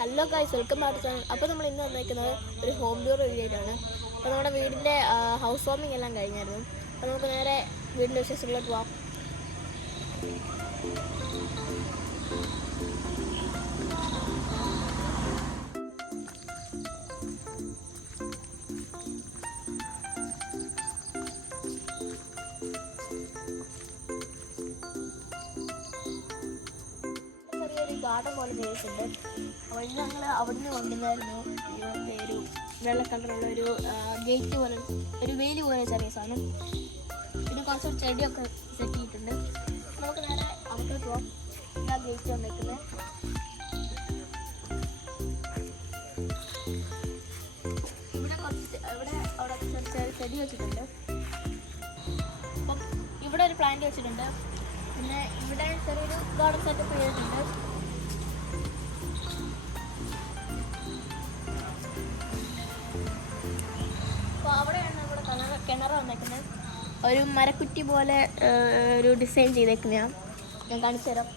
Hello guys, welcome back to channel. അപ്പോൾ നമ്മൾ ഇന്ന് വന്നിരിക്കുന്നത് ഒരു ഹോം ടൂർ വീഡിയോയിലാണ്. അപ്പോൾ നമ്മുടെ വീടിൻ്റെ ഹൗസ് വാമിംഗ് എല്ലാം കഴിഞ്ഞായിരുന്നു. അപ്പോൾ നമുക്ക് നേരെ വീടിൻ്റെ വിശേഷങ്ങളിലോട്ട് പോകാം. ഗാർഡൻ പോലെ ചെയ്തിട്ടുണ്ട്. അപ്പോൾ ഇത് ഞങ്ങൾ അവിടുന്ന് കൊണ്ടുവന്നായിരുന്നു. ഇവിടുത്തെ ഒരു വെള്ള കളറുള്ള ഒരു ഗേറ്റ് പോലെ, ഒരു വേലി പോലെ ചെറിയ സാധനം. പിന്നെ കുറച്ച് ചെടിയൊക്കെ സെറ്റ് ചെയ്തിട്ടുണ്ട്. നമുക്ക് നേരെ അവിടോട്ട് പോകാം. ഇതാ ഗേറ്റ് വന്നിരിക്കുന്നത്. അവിടെ ചെടി വെച്ചിട്ടുണ്ട്. അപ്പം ഇവിടെ ഒരു പ്ലാന്റ് വെച്ചിട്ടുണ്ട്. പിന്നെ ഇവിടെ ചെറിയൊരു ഗാർഡൻ സെറ്റപ്പ് ചെയ്തിട്ടുണ്ട്. അപ്പോൾ അവിടെയാണ് നമ്മുടെ കിണർ വന്നേക്കുന്നത്. ഒരു മരക്കുറ്റി പോലെ ഒരു ഡിസൈൻ ചെയ്തേക്കുന്നതാണ്. ഞാൻ കാണിച്ചു തരാം.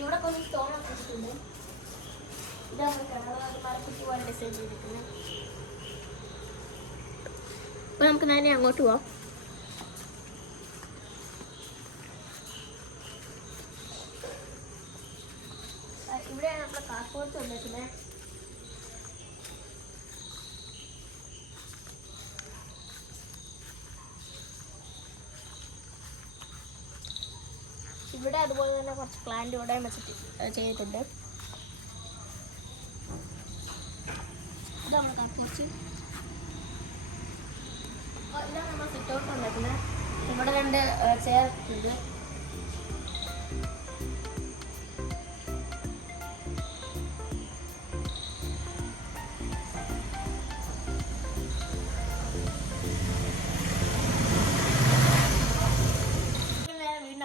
ഇവിടെ കുറച്ച് സ്റ്റോണൊക്കെ വെച്ചിട്ടുണ്ട്. ഇതാണ് കിണർ, മരക്കുറ്റി പോലെ ഡിസൈൻ ചെയ്തേക്കുന്നത്. അപ്പോൾ നമുക്ക് നേരെ അങ്ങോട്ട് പോവാം. ഇവിടെയാണ് നമ്മുടെ കാർപോർട്ട് വന്നിരിക്കുന്നത്. ഇവിടെ അതുപോലെ തന്നെ കുറച്ച് പ്ലാന്റ് ഇവിടെ വെച്ചിട്ട് ചെയ്തിട്ടുണ്ട്. ഇതാണ് കാർപോർട്ട്. ഇതാണ് നമ്മൾ സിറ്റ് ഔട്ട് വന്നിരിക്കുന്നത്. ഇവിടെ രണ്ട് ചെയർ ഉണ്ട്.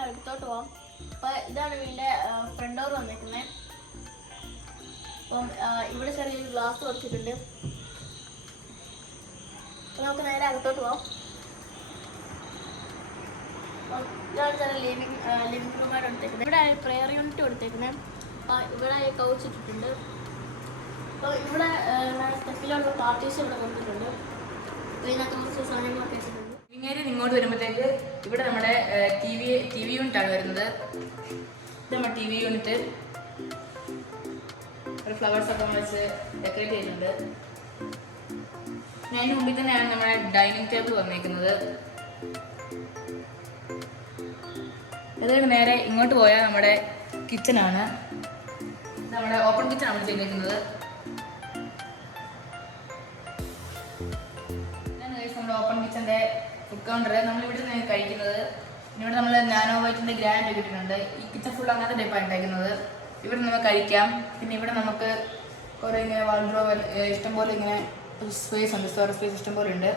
അടുത്തോട്ട് പോകാം. അപ്പോൾ ഇതാണ് വീടിൻ്റെ ഫ്രണ്ട് ഡോർ വന്നിരിക്കുന്നത്. അപ്പം ഇവിടെ ചെറിയൊരു ഗ്ലാസ് കൊടുത്തിട്ടുണ്ട്. അപ്പോൾ നമുക്ക് നേരെ അകത്തോട്ട് പോകാം. അപ്പം ഇതാണ് ചെറിയ ലിവിംഗ് റൂമായിട്ട് കൊടുത്തേക്കുന്നത്. ഇവിടെ പ്രെയർ യൂണിറ്റ് കൊടുത്തേക്കുന്നത്. ഇവിടെ കൗച്ച് ഇട്ടിട്ടുണ്ട്. അപ്പോൾ ഇവിടെ സ്റ്റെപ്പിലുള്ള പാർട്ടീഷൻ ഇവിടെ കൊടുത്തിട്ടുണ്ട്. ഇതിനകത്ത് കുറച്ച് സാധനങ്ങളൊക്കെ വെച്ചിട്ടുണ്ട്. ഇങ്ങോട്ട് വരുമ്പോഴത്തേക്ക് ഇവിടെ നമ്മുടെ ടി വി യൂണിറ്റ് ആണ് വരുന്നത്. ഇത് നമ്മുടെ ടി വി യൂണിറ്റ്. ഒരു ഫ്ലവേഴ്സ് ഒക്കെ വെച്ച് ഡെക്കറേറ്റ് ചെയ്തിട്ടുണ്ട്. അതിന് മുമ്പിൽ തന്നെയാണ് നമ്മുടെ ഡൈനിങ് ടേബിൾ വന്നിരിക്കുന്നത്. അതുകൊണ്ട് നേരെ ഇങ്ങോട്ട് പോയാൽ നമ്മുടെ കിച്ചണാണ്. നമ്മുടെ ഓപ്പൺ കിച്ചൺ നമ്മൾ ചെയ്തിരിക്കുന്നത്. നമ്മുടെ ഓപ്പൺ കിച്ചൻ്റെ ഫുഡ് കൗണ്ടർ നമ്മളിവിടെ നിന്ന് കഴിക്കുന്നത്. ഇവിടെ നമ്മൾ നാനോ വൈറ്റിൻ്റെ ഗ്രാൻഡ് ഇട്ടിട്ടുണ്ട്. ഈ കിച്ചൺ ഫുൾ അങ്ങനത്തെ ടൈപ്പാണ് ഉണ്ടാക്കുന്നത്. ഇവിടെ നമുക്ക് കഴിക്കാം. പിന്നെ ഇവിടെ നമുക്ക് കുറേ ഇങ്ങനെ വാൾഡ്രോബ് ഇഷ്ടംപോലെ ഇങ്ങനെ സ്പേസ് ഉണ്ട്. സ്റ്റോറേജ് സ്പേസ് ഇഷ്ടംപോലെ ഉണ്ട്.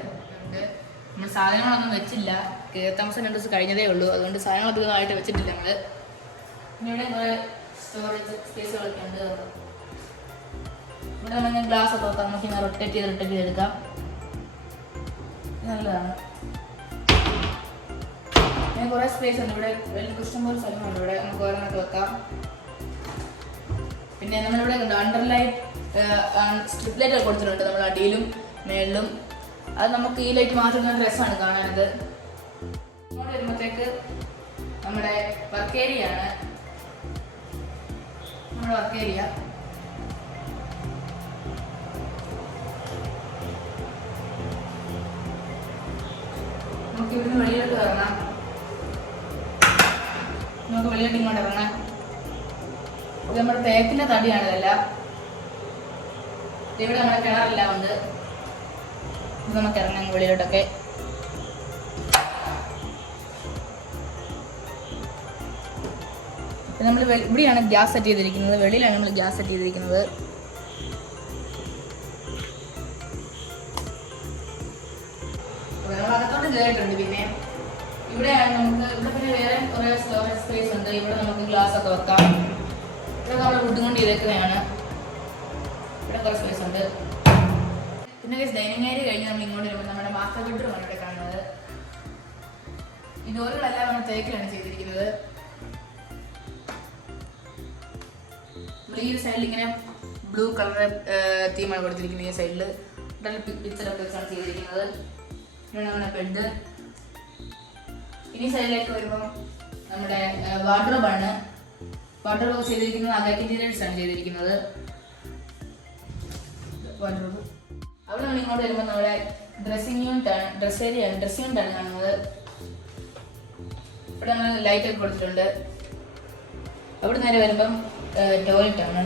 നമ്മൾ സാധനങ്ങളൊന്നും വെച്ചില്ല. താമസം 2 ദിവസം കഴിഞ്ഞതേ ഉള്ളൂ. അതുകൊണ്ട് സാധനങ്ങൾ അധികമായിട്ട് വെച്ചിട്ടില്ല നമ്മൾ. പിന്നെ ഇവിടെ കുറേ സ്റ്റോറേജ് സ്പേസുകളൊക്കെ ഉണ്ട്. ഇവിടെ നമ്മൾ ഗ്ലാസ് ഒക്കെ വെക്കാം. നമുക്ക് ഇങ്ങനെ റൊട്ടേറ്റ് ചെയ്തെടുക്കാം. നല്ലതാണ്. പിന്നെ കുറേ സ്പേസ് ഉണ്ട് ഇവിടെ. വലിയ ഇഷ്ടംപോലെ സ്ഥലമുണ്ട് ഇവിടെ. നമുക്ക് ഓരോന്നൊക്കെ വെക്കാം. പിന്നെ നമ്മളിവിടെ അണ്ടർലൈറ്റ് സ്ട്രിപ്പ് ലൈറ്റ് ഒക്കെ കൊടുത്തിട്ടുണ്ട്. നമ്മൾ അടിയിലും മേളിലും. അത് നമുക്ക് ഈ ലൈറ്റ് മാത്രം ഡ്രസ്സാണ് കാണാനത്. ഇങ്ങോട്ട് വരുമ്പോഴത്തേക്ക് നമ്മുടെ വർക്ക് ഏരിയ ആണ്. നമ്മുടെ വർക്ക് ഏരിയ നമുക്ക് ഇവിടുന്ന് വെളിയിലോട്ട് ഇറങ്ങാം. നമുക്ക് വെളിയിലോട്ട് ഇങ്ങോട്ട് ഇറങ്ങാം. ഇത് നമ്മുടെ തേക്കിൻ്റെ തടിയാണ് ഇതെല്ലാം. ഇവിടെ നമ്മുടെ കിണറെല്ലാം ഉണ്ട്. ഇത് നമുക്ക് ഇറങ്ങാം വെളിയിലോട്ടൊക്കെ. നമ്മൾ ഇവിടെയാണ് ഗ്യാസ് സെറ്റ് ചെയ്തിരിക്കുന്നത്. വെളിയിലാണ് നമ്മൾ ഗ്യാസ് സെറ്റ് ചെയ്തിരിക്കുന്നത്. അകത്തോട്ട് കയറിയിട്ടുണ്ട്. പിന്നെ ഇവിടെയാണ് നമുക്ക് പിന്നെ വേറെ കുറേ സ്റ്റോറേജ് സ്പേസ് ഉണ്ട്. ഇവിടെ നമുക്ക് ഗ്ലാസ് ഒക്കെ വെക്കാം. ഇവിടെ നമ്മൾ വുഡ് കൊണ്ട് ചെയ്തേക്കുന്നതാണ്. ഇവിടെ കുറേ സ്പേസ് ഉണ്ട്. പിന്നെ ഡൈനിങ് ഏരിയ കഴിഞ്ഞ് നമ്മൾ ഇങ്ങോട്ട് വരുമ്പോൾ നമ്മുടെ മാസ്റ്റർ ബെഡ്റൂം ആണ് ഇവിടെ കാണുന്നത്. ഈ ഡോറുകളെല്ലാം നമ്മൾ തേക്കിലാണ് ചെയ്തിരിക്കുന്നത്. ഈ സൈഡിൽ ഇങ്ങനെ ബ്ലൂ കളർ തീമാണ് കൊടുത്തിരിക്കുന്നത്. ഈ സൈഡിൽ പിക്ചറൊക്കെ വെച്ചാണ് ചെയ്തിരിക്കുന്നത്. ഇവിടെ നമ്മുടെ ബെഡ്. ഇനി സൈഡിലേക്ക് വരുമ്പോൾ നമ്മുടെ വാർഡ്രോബാണ്. വാർഡ്രോബ് ചെയ്തിരിക്കുന്നത് അഗാക്കി ഇന്റീരിയേഴ്സ് ആണ് ചെയ്തിരിക്കുന്നത്. വാർഡ്രോബ്. അവിടെ നമ്മൾ ഇങ്ങോട്ട് വരുമ്പോൾ നമ്മുടെ ഡ്രസ്സിംഗ് യൂണിറ്റ് ആണ്, ഡ്രസ്സിംഗ് യൂണിറ്റ് ആണ് കാണുന്നത്. ഇവിടെ നമ്മൾ ലൈറ്റ് ഒക്കെ കൊടുത്തിട്ടുണ്ട്. അവിടെ നേരെ വരുമ്പം ടോയ്ലറ്റ് ആണ്.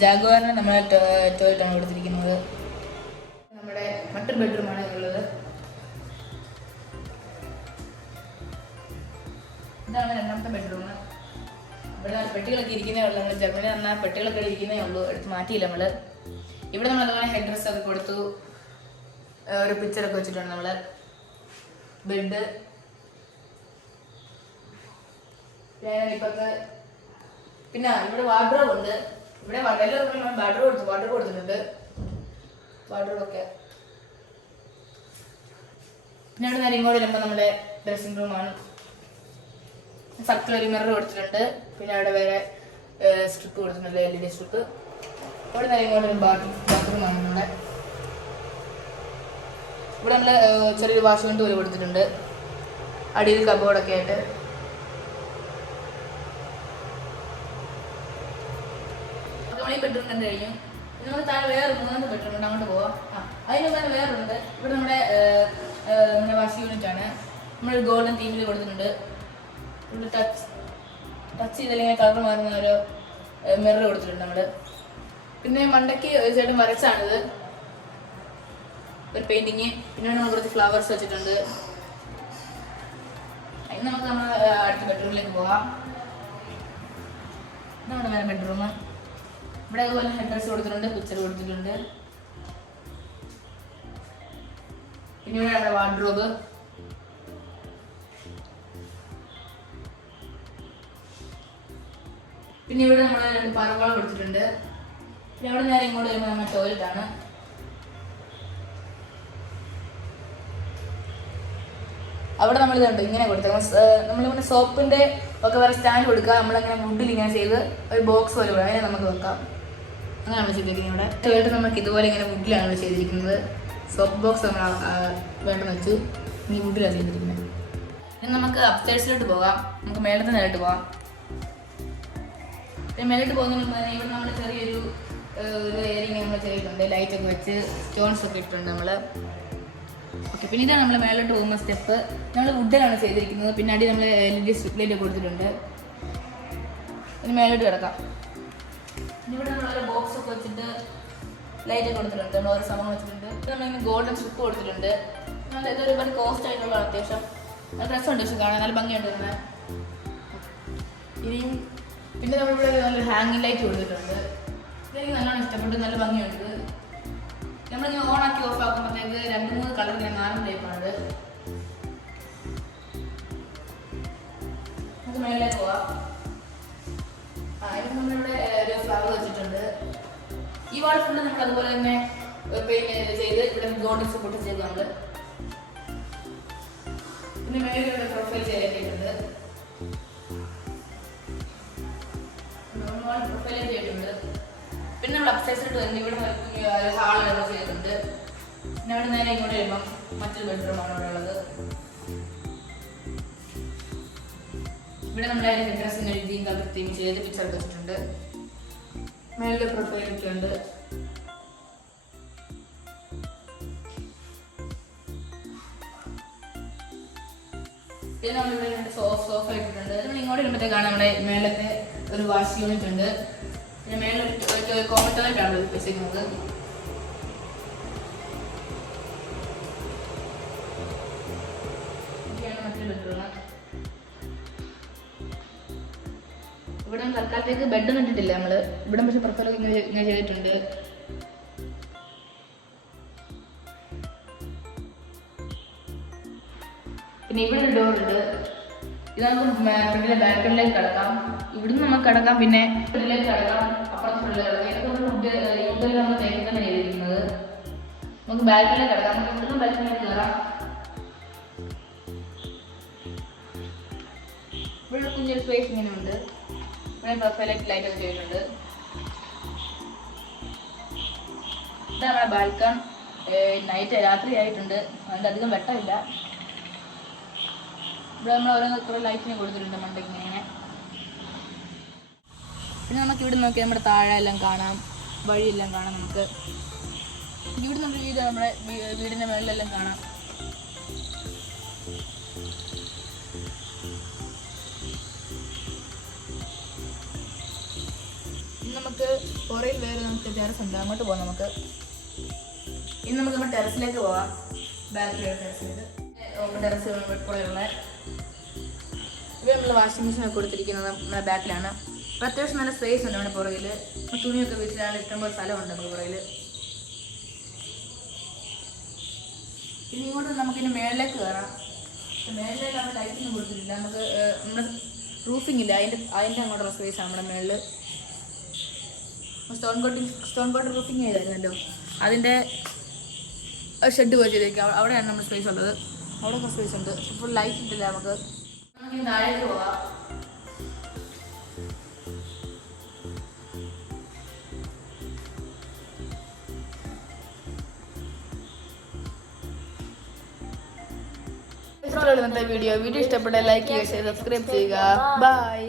ജാഗ്വാറിന് നമ്മൾ ടോയ്ലറ്റ് ആണ് കൊടുത്തിരിക്കുന്നത്. നമ്മുടെ മറ്റൊരു ബെഡ്റൂമാണ് ഉള്ളത്. ഇതാണ് രണ്ടാമത്തെ ബെഡ്റൂം. ഇവിടെ പെട്ടികളൊക്കെ ഇരിക്കുന്നേ ഉള്ളൂ. നമ്മൾ ജർമ്മനി പറഞ്ഞാൽ പെട്ടികളൊക്കെ ഇരിക്കുന്നേ ഉള്ളൂ, എടുത്ത് മാറ്റിയില്ല നമ്മൾ. ഇവിടെ നമ്മൾ അതുപോലെ ഹെഡ് ഡ്രസ് ഒക്കെ കൊടുത്തു, ഒരു പിക്ചറൊക്കെ വെച്ചിട്ടുണ്ട് നമ്മൾ. ബെഡ് ഇപ്പൊക്കെ. പിന്നെ ഇവിടെ വാർഡ്രോബ് ഉണ്ട്. ഇവിടെ എല്ലാവർക്കും വാർഡ്രോബ് കൊടുത്തിട്ടുണ്ട്. വാർഡ്രോബൊക്കെ. പിന്നെ ഇവിടെ നേരെ ഇങ്ങോട്ട് വരുമ്പോൾ നമ്മുടെ ഡ്രസ്സിംഗ് റൂമാണ്. സർക്കിൾ ഒരു മിറർ കൊടുത്തിട്ടുണ്ട്. പിന്നെ അവിടെ വേറെ സ്ട്രിപ്പ് കൊടുത്തിട്ടുണ്ട്, LED സ്ട്രിപ്പ്. അവിടെ നേരെ ഇങ്ങോട്ട് ഒരു ബാത്റൂമാണ് നമ്മുടെ. ഇവിടെ നമ്മൾ ചെറിയൊരു വാഷിംഗ് ടൂല് കൊടുത്തിട്ടുണ്ട്, അടിയിൽ കബോർഡൊക്കെ ആയിട്ട്. നമ്മൾ ഈ ബെഡ്റൂം കണ്ടു കഴിഞ്ഞു. നമ്മൾ താഴെ വേറെ മൂന്നാമത്തെ ബെഡ്റൂം ഉണ്ട്, അങ്ങോട്ട് പോവാം. അതിന് തന്നെ വേറൊണ്ട്. ഇവിടെ നമ്മുടെ വാഷിംഗ് യൂണിറ്റ് ആണ്. നമ്മൾ ഗോൾഡൻ തീമിൽ കൊടുത്തിട്ടുണ്ട്. ഇവിടെ ടച്ച് ചെയ്തില്ലെങ്കിൽ കളർ മാറുന്ന ഒരു മിറർ കൊടുത്തിട്ടുണ്ട് നമ്മൾ. പിന്നെ മണ്ടയ്ക്ക് ഒരു സൈഡ് വരച്ചാണിത്, ഒരു പെയിന്റിങ്. പിന്നെ നമ്മൾ കുറച്ച് ഫ്ലവേഴ്സ് വെച്ചിട്ടുണ്ട്. അതിന് നമുക്ക് നമ്മൾ അടുത്ത ബെഡ്റൂമിലേക്ക് പോകാം. ഇതാണ് വേറെ ബെഡ്റൂം. ഇവിടെ അതുപോലെ ഹെഡ് ഡ്രസ് കൊടുത്തിട്ടുണ്ട്, പിക്ചർ കൊടുത്തിട്ടുണ്ട്. പിന്നെ ഇവിടെ നമ്മുടെ വാർഡ്രോബ്. പിന്നെ ഇവിടെ നമ്മൾ രണ്ട് പറവകൾ കൊടുത്തിട്ടുണ്ട്. പിന്നെ അവിടെ നേരെ ഇങ്ങോട്ട് വരുമ്പോൾ നമ്മുടെ ടോയ്ലറ്റ് ആണ്. അവിടെ നമ്മൾ ഇതുണ്ട് ഇങ്ങനെ കൊടുത്തത്. നമ്മളിങ്ങനെ സോപ്പിന്റെ ഒക്കെ വേറെ സ്റ്റാൻഡ് കൊടുക്കുക. നമ്മളിങ്ങനെ വുഡിൽ ഇങ്ങനെ ചെയ്ത് ഒരു ബോക്സ് പോലെ അതിനെ നമുക്ക് വെക്കാം. അങ്ങനെ നമ്മൾ ചെയ്തിരിക്കുന്നത്. ഇവിടെ ടോയ്ലറ്റ് നമുക്ക് ഇതുപോലെ ഇങ്ങനെ വുഡിലാണ് ചെയ്തിരിക്കുന്നത്. സോപ്പ് ബോക്സ് നമ്മൾ വേണ്ടെന്ന് വെച്ചു. ഈ വുഡിലാണ് ചെയ്തിരിക്കുന്നത്. ഇനി നമുക്ക് അപ്സ്റ്റേഴ്സിലോട്ട് പോകാം. നമുക്ക് മേളത്തെ നേരിട്ട് പോകാം. പിന്നെ മേലോട്ട് പോകുന്നതിന് മുമ്പ് ഇവിടെ നമ്മൾ ചെറിയൊരു ഏരിയ നമ്മൾ ചെയ്തിട്ടുണ്ട്. ലൈറ്റൊക്കെ വെച്ച് സ്റ്റോൺസ് ഒക്കെ ഇട്ടിട്ടുണ്ട് നമ്മൾ. ഓക്കെ. പിന്നെ ഇതാണ് നമ്മൾ മേലോട്ട് പോകുന്ന സ്റ്റെപ്പ്. നമ്മൾ വുഡിലാണ് ചെയ്തിരിക്കുന്നത്. പിന്നെ അടി നമ്മൾ LED സ്ട്രിപ്പ് ലൈറ്റ് കൊടുത്തിട്ടുണ്ട്. ഇനി മേലോട്ട് കിടക്കാം. ഇനി ഇവിടെ നമ്മളൊരു ബോക്സ് ഒക്കെ വെച്ചിട്ട് ലൈറ്റ് കൊടുത്തിട്ടുണ്ട്. നമ്മൾ ഓരോ സമയം വെച്ചിട്ടുണ്ട്. നമ്മളിങ്ങനെ ഗോൾഡൻ സ്ട്രിപ്പ് കൊടുത്തിട്ടുണ്ട്. നല്ല ഇതൊരു ഒരുപാട് കോസ്റ്റ് ആയിട്ടുള്ള അത്യാവശ്യം നല്ല രസമുണ്ട്. പക്ഷെ കാണാൻ നല്ല ഭംഗിയുണ്ട് തന്നെ. ഇനിയും പിന്നെ നമ്മളിവിടെ നല്ലൊരു ഹാങ്ങിങ് ലൈറ്റ് കൊടുത്തിട്ടുണ്ട്. ഇതെനിക്ക് നല്ലോണം ഇഷ്ടപ്പെട്ടു, നല്ല ഭംഗിയുണ്ട്. നമ്മളിങ്ങനെ ഓണാക്കി ഓഫ് ആക്കുമ്പോഴത്തേക്ക് 2-3 കളർ ഇങ്ങനെ മാറുന്ന ടൈപ്പാണത്. നമുക്ക് മേളിലേക്ക് പോവാം. അതിന് നമ്മളിവിടെ ഒരു ഫ്ലവർ വെച്ചിട്ടുണ്ട്. ഈ വാൾ ഫുള്ള് നമ്മൾ അതുപോലെ തന്നെ പെയിന്റ് ചെയ്ത് ഇവിടെ ഗോൾഡൻ സപ്പോർട്ട് ചെയ്ത് നമ്മൾ. പിന്നെ മേളിലൂടെ പ്രൊഫൈൽ ചെയ്തിട്ടുണ്ട്. പ്രൊഫൈൽ ചെയ്തിട്ടുണ്ട്. പിന്നെ നമ്മൾ അപ്സ്റ്റേഴ്സിലോട്ട് വരുന്നത് ഇവിടെ ഹാളൊക്കെ ചെയ്തിട്ടുണ്ട്. പിന്നെ അവിടെ നേരെ ഇങ്ങോട്ട് വരുമ്പം മറ്റൊരു ബെഡ്റൂമാണ് ഇവിടെ ഉള്ളത്. ഇവിടെ നമ്മുടെ ഡ്രസ്സിന് എഴുതിയും കളർ തീം ചെയ്ത് പിക്ചർ വെച്ചിട്ടുണ്ട്. മേളിൽ പ്രൊഫൈലൊക്കെ ഉണ്ട്. പിന്നെ നമ്മളിവിടെ സോഫ ഇട്ടിട്ടുണ്ട്. നമ്മൾ ഇങ്ങോട്ട് വരുമ്പോഴത്തേക്കാണ് നമ്മുടെ മേളത്തെ ഒരു വാഷ് യൂണിറ്റ് ഉണ്ട്. പിന്നെ മേളിൽ കോമൺ ടോയ്ലറ്റാണ് വെച്ചിരിക്കുന്നത്. ഇതൊക്കെയാണ് മറ്റൊരു ബെഡ്റൂം. ഇവിടെ തൽക്കാലത്തേക്ക് ബെഡ് കണ്ടിട്ടില്ല നമ്മൾ. ഇവിടെ പക്ഷെ പ്രൊഫൈലൊക്കെ ഇങ്ങനെ ചെയ്തിട്ടുണ്ട്. പിന്നെ ഇവിടെ ഒരു ഡോർ ഉണ്ട്. ഇത് നമുക്ക് ഫ്രണ്ടിലെ ബാൽക്കണിലേക്ക് കിടക്കാം. ഇവിടുന്ന് നമുക്ക് കിടക്കാം. പിന്നെ ഫ്രണ്ടിലേക്ക് കിടക്കാം, അപ്പുറത്ത് ഫ്രണ്ടിലേക്ക് കിടക്കാം. ഇതൊക്കെ ഫുഡ് നമ്മൾ തേക്ക് തന്നെ ചെയ്തിരിക്കുന്നത്. നമുക്ക് ബാൽക്കണിലേക്ക് കിടക്കാം. നമുക്ക് ഇവിടുന്ന് ബാൽക്കണിലേക്ക് കയറാം. ഇവിടെ കുഞ്ഞൊരു സ്പേസ് ഇങ്ങനെ ഉണ്ട്. ഇവിടെ ബഫേലൈറ്റ് ലൈറ്റ് ഒക്കെ ചെയ്തിട്ടുണ്ട്. ഇതാണ് നമ്മുടെ ബാൽക്കൺ. രാത്രി ആയിട്ടുണ്ട്, അതുകൊണ്ട് അധികം വെട്ടമില്ല. ഇവിടെ നമ്മൾ ഓരോ കുറേ ലൈറ്റിനെ കൊടുത്തിട്ടുണ്ട് മണ്ടയ്ക്ക് ഇങ്ങനെ. പിന്നെ നമുക്ക് ഇവിടെ നോക്കിയാൽ നമ്മുടെ താഴെ എല്ലാം കാണാം, വഴിയെല്ലാം കാണാം. നമുക്ക് ഇവിടെ നമ്മൾ നമ്മുടെ വീടിൻ്റെ മുകളിലെല്ലാം കാണാം. ഇനി നമുക്ക് പുറയിൽ വേറെ നമുക്ക് ടെറസ് ഉണ്ട്, അങ്ങോട്ട് പോകാം. നമുക്ക് ഇനി നമുക്ക് നമ്മുടെ ടെറസിലേക്ക് പോകാം. ബാക്കിലുള്ള ടെറസിലേക്ക് ടെറസ് പുറയുള്ള ഇവിടെ നമ്മൾ വാഷിംഗ് മെഷീനൊക്കെ കൊടുത്തിരിക്കുന്നത് നമ്മുടെ ബാക്കിലാണ്. അപ്പോൾ അത്യാവശ്യം നല്ല സ്പേസ് ഉണ്ട് നമ്മുടെ പുറകിൽ. തുണിയൊക്കെ വീട്ടിലാണ്, ഇഷ്ടംപോലെ സ്ഥലമുണ്ട് നമ്മുടെ പുറകിൽ. പിന്നെ ഇങ്ങോട്ട് നമുക്കിനി മേളിലേക്ക് കയറാം. മേളിലേക്ക് നമ്മൾ ലൈറ്റൊന്നും കൊടുത്തിട്ടില്ല. നമുക്ക് നമ്മുടെ റൂഫിംഗ് ഇല്ല, അതിൻ്റെ അങ്ങോട്ടുള്ള സ്പേസാണ് നമ്മുടെ മേളിൽ. സ്റ്റോൺ കോട്ട് റൂഫിങ് ചെയ്തായിരുന്നല്ലോ, അതിൻ്റെ ഷെഡ് പോലെ ചെയ്തേക്കാം. അവിടെയാണ് നമ്മുടെ സ്പേസ് ഉള്ളത്. അവിടെ സ്പേസ് ഉണ്ട്, ഫുൾ ലൈറ്റ് ഇട്ടില്ല. നമുക്ക് താഴേക്ക് പോവാം. ഇന്നത്തെ വീഡിയോ ഇഷ്ടപ്പെട്ട ലൈക്ക് ചെയ്യുക, സബ്സ്ക്രൈബ് ചെയ്യുക. ബൈ.